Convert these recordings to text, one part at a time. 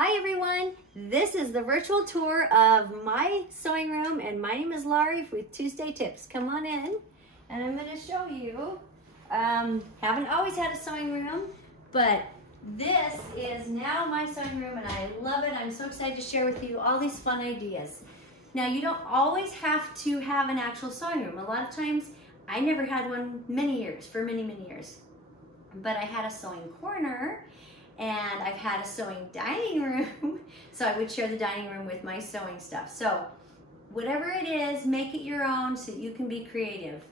Hi everyone, this is the virtual tour of my sewing room and my name is Lauri with Tuesday Tips. Come on in and I'm going to show you, haven't always had a sewing room, but this is now my sewing room and I love it. I'm so excited to share with you all these fun ideas. Now you don't always have to have an actual sewing room. A lot of times I never had one for many years, but I had a sewing corner. And I've had a sewing dining room, so I would share the dining room with my sewing stuff. So whatever it is, make it your own so you can be creative.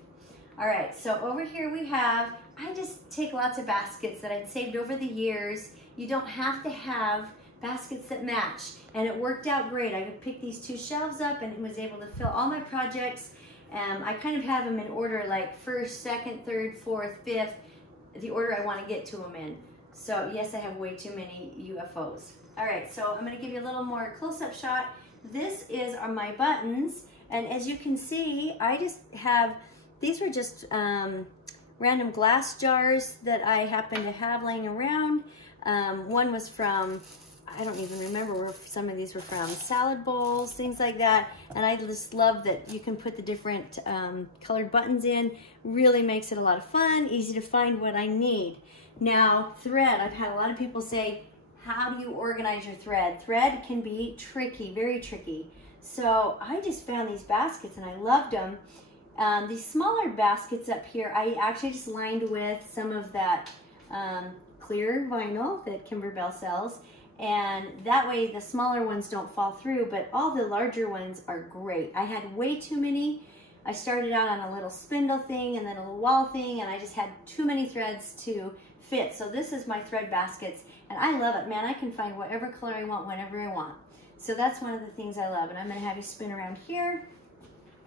All right, so over here we have, I just take lots of baskets that I'd saved over the years. You don't have to have baskets that match, and it worked out great. I could pick these two shelves up and was able to fill all my projects. I kind of have them in order, like first, second, third, fourth, fifth, the order I want to get to them in. So yes, I have way too many UFOs. All right, so I'm gonna give you a little more close-up shot. This are my buttons, and as you can see, I just have, these were just random glass jars that I happen to have laying around. One was from, I don't even remember where some of these were from, salad bowls, things like that. And I just love that you can put the different colored buttons in. Really makes it a lot of fun, easy to find what I need. Now, thread, I've had a lot of people say, how do you organize your thread? Thread can be tricky, very tricky. So I just found these baskets and I loved them. These smaller baskets up here, I actually just lined with some of that clear vinyl that Kimberbell sells. And that way the smaller ones don't fall through, but all the larger ones are great. I had way too many. I started out on a little spindle thing and then a little wall thing, and I just had too many threads to fit. So this is my thread baskets, and I love it, man. I can find whatever color I want whenever I want. So that's one of the things I love, and I'm gonna have you spin around here.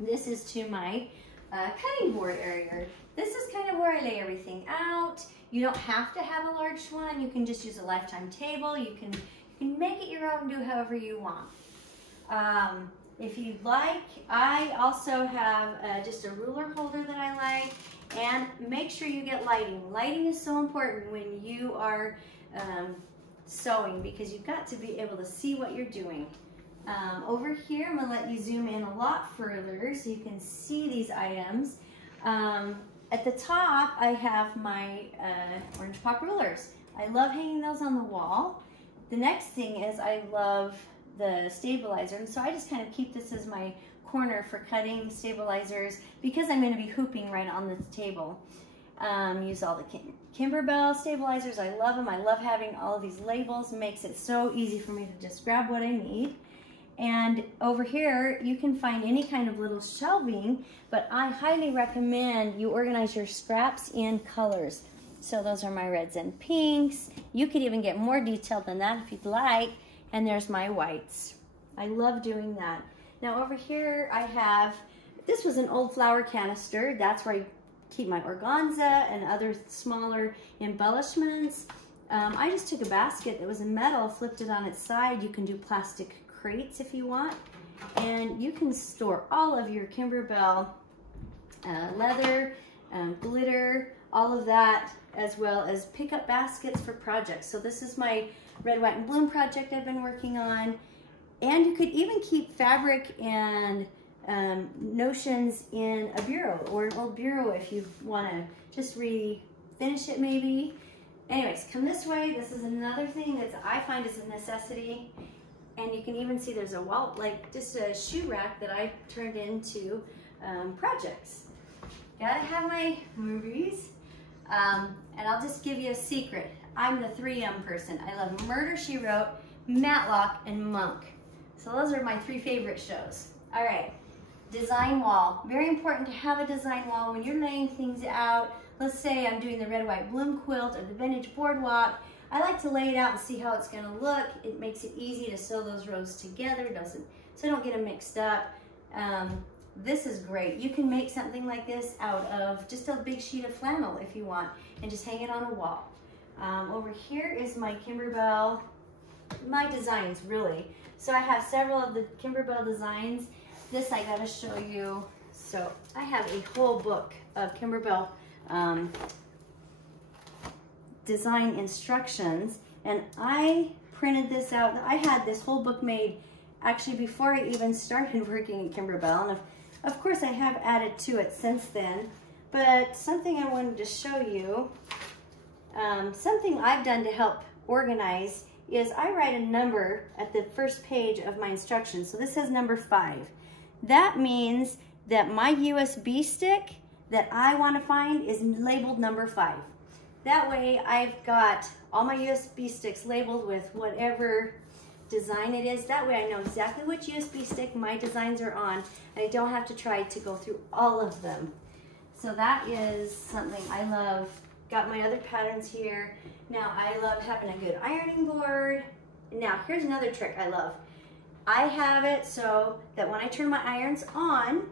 This is to my cutting board area. This is kind of where I lay everything out. You don't have to have a large one. You can just use a lifetime table. You can make it your own, do however you want. If you'd like, I also have just a ruler holder that I like, and make sure you get lighting. Lighting is so important when you are sewing because you've got to be able to see what you're doing. Over here, I'm gonna let you zoom in a lot further so you can see these items. At the top, I have my orange pop rulers. I love hanging those on the wall. The next thing is I love the stabilizer, and so I just kind of keep this as my corner for cutting stabilizers because I'm going to be hooping right on this table. Use all the Kimberbell stabilizers. I love them. I love having all of these labels. It makes it so easy for me to just grab what I need. And over here, you can find any kind of little shelving, but I highly recommend you organize your scraps in colors. So those are my reds and pinks. You could even get more detailed than that if you'd like. And there's my whites. I love doing that. Now over here I have, this was an old flower canister. That's where I keep my organza and other smaller embellishments. I just took a basket that was in metal, flipped it on its side. You can do plastic crates if you want. And you can store all of your Kimberbell leather, glitter, all of that, as well as pick up baskets for projects. So this is my red, white, and bloom project I've been working on. And you could even keep fabric and notions in a bureau or an old bureau if you want to just refinish it maybe. Anyways, come this way. This is another thing that I find is a necessity. And you can even see there's a wall, like just a shoe rack that I turned into projects. Gotta have my movies. And I'll just give you a secret. I'm the 3M person. I love Murder, She Wrote, Matlock, and Monk. So those are my 3 favorite shows. All right, design wall. Very important to have a design wall when you're laying things out. Let's say I'm doing the red, white, bloom quilt or the vintage boardwalk. I like to lay it out and see how it's gonna look. It makes it easy to sew those rows together, so I don't get them mixed up. This is great. You can make something like this out of just a big sheet of flannel if you want, and just hang it on a wall. Over here is my Kimberbell, my designs really. So I have several of the Kimberbell designs. This I gotta show you. So I have a whole book of Kimberbell design instructions, and I printed this out. I had this whole book made actually before I even started working at Kimberbell, and of course I have added to it since then. But something I wanted to show you, something I've done to help organize is I write a number at the first page of my instructions. So this says number 5. That means that my USB stick that I want to find is labeled number 5. That way I've got all my USB sticks labeled with whatever design it is. That way I know exactly which USB stick my designs are on, and I don't have to try to go through all of them. So that is something I love. Got my other patterns here. Now I love having a good ironing board. Now here's another trick I love. I have it so that when I turn my irons on,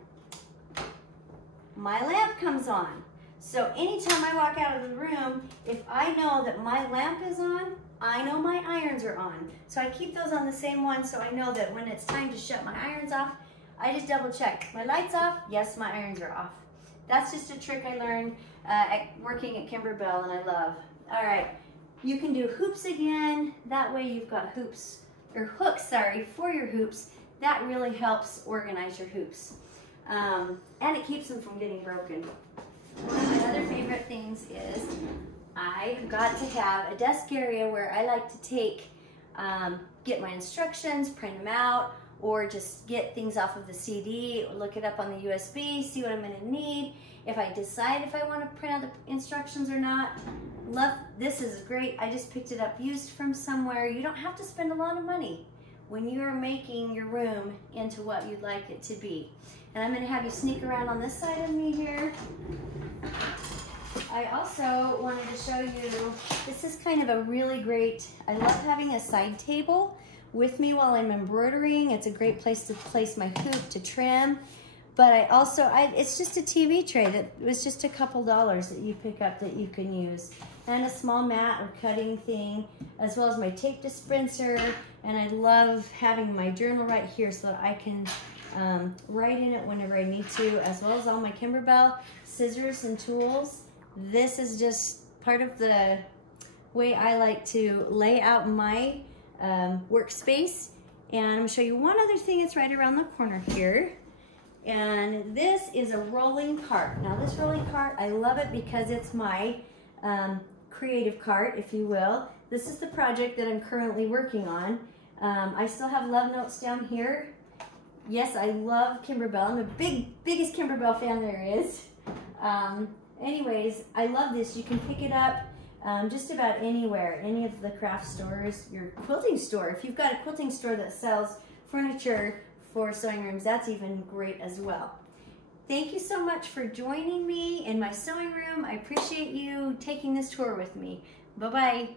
my lamp comes on. So anytime I walk out of the room, if I know that my lamp is on, I know my irons are on. So I keep those on the same one so I know that when it's time to shut my irons off, I just double check. My light's off? Yes, my irons are off. That's just a trick I learned working at Kimberbell, and I love. All right, you can do hoops again. That way you've got hoops, or hooks, sorry, for your hoops. That really helps organize your hoops. And it keeps them from getting broken. One of my other favorite things is I've got to have a desk area where I like to take, get my instructions, print them out, or just get things off of the CD, look it up on the USB, see what I'm going to need. If I decide if I want to print out the instructions or not, this is great. I just picked it up used from somewhere. You don't have to spend a lot of money when you're making your room into what you'd like it to be. And I'm going to have you sneak around on this side of me here. I also wanted to show you, this is kind of a really great, I love having a side table with me while I'm embroidering. It's a great place to place my hoop to trim. But I also, it's just a TV tray that was just a couple dollars that you pick up that you can use. And a small mat or cutting thing, as well as my tape dispenser. And I love having my journal right here so that I can write in it whenever I need to, as well as all my Kimberbell scissors and tools. This is just part of the way I like to lay out my workspace. And I'm gonna show you one other thing that's right around the corner here. And this is a rolling cart. Now this rolling cart, I love it because it's my creative cart, if you will. This is the project that I'm currently working on. I still have love notes down here. Yes, I love Kimberbell. I'm the biggest Kimberbell fan there is. Anyways, I love this. You can pick it up just about anywhere, any of the craft stores, your quilting store. If you've got a quilting store that sells furniture for sewing rooms, that's even great as well. Thank you so much for joining me in my sewing room. I appreciate you taking this tour with me. Bye-bye.